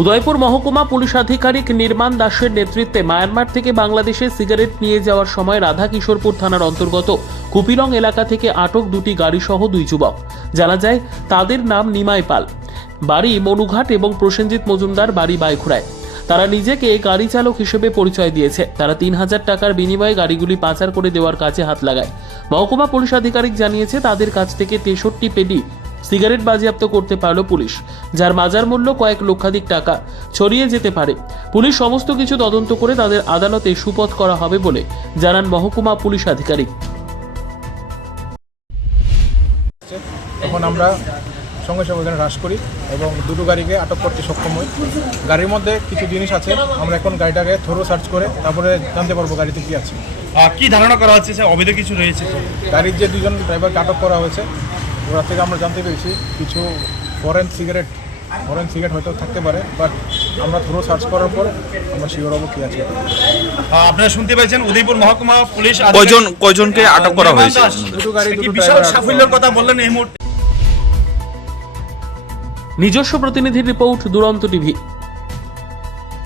উদয়পুর মহকুমা পুলিশ আধিকারিক নির্মাণ দাসের নেতৃত্বে মায়ানমার থেকে বাংলাদেশে সিগারেট নিয়ে যাওয়ার সময় রাধা কিশোরপুর থানার অন্তর্গত কুপিলং এলাকা থেকে আটক দুটি গাড়িসহ দুই যুবক। জানা যায়, তাদের নাম নিমাই পাল। বাড়ি মনুঘাট এবং প্রসেনজিৎ মজুমদার বাড়ি বাইখুড়ায় তারা নিজেকে গাড়ি চালক হিসেবে পরিচয় দিয়েছে। তারা তিন হাজার টাকার বিনিময়ে গাড়িগুলি পাচার করে দেওয়ার কাজে হাত লাগায়। মহকুমা পুলিশ আধিকারিক জানিয়েছে, তাদের কাছ থেকে তেষট্টি পেডি সিগারেট বাজেয়াপ্ত করতে পারল পুলিশ যার বাজার মূল্য কয়েক লক্ষাধিক টাকা। ছড়িয়ে যেতে পারে। পুলিশ সমস্ত কিছু তদন্ত করে তাদের আদালতে সুপথ করা হবে বলে জানান মহকুমা পুলিশ আধিকারিক। তখন আমরা সঙ্গে সঙ্গে ওখানে হ্রাস করি এবং দুটো গাড়িকে আটক করতে সক্ষম হই। গাড়ির মধ্যে কিছু জিনিস আছে আমরা এখন গাড়িটাকে থরো সার্চ করে তারপরে জানতে পারব গাড়িতে কী আছে। কি ধারণা করা হচ্ছে? অবৈধ কিছু রয়েছে? গাড়ির যে দুজন ড্রাইভারকে আটক করা হয়েছে ওরা থেকে আমরা জানতে পেরেছি কিছু ফরেন সিগারেট ফরেন সিগারেট হয়তো থাকতে পারে বাট আমরা থ্রো সার্চ করার পর আমরা শিওর হব কী আছে। আপনারা শুনতে পাচ্ছেন উদয়পুর মহকুমা পুলিশ কয়জন কয়জনকে আটক করা হয়েছে? দুটো গাড়ি, দুটো বিশাল সাফল্যের কথা বললেন এই মুহূর্তে? নিজস্ব প্রতিনিধির রিপোর্ট দুরন্ত টিভি।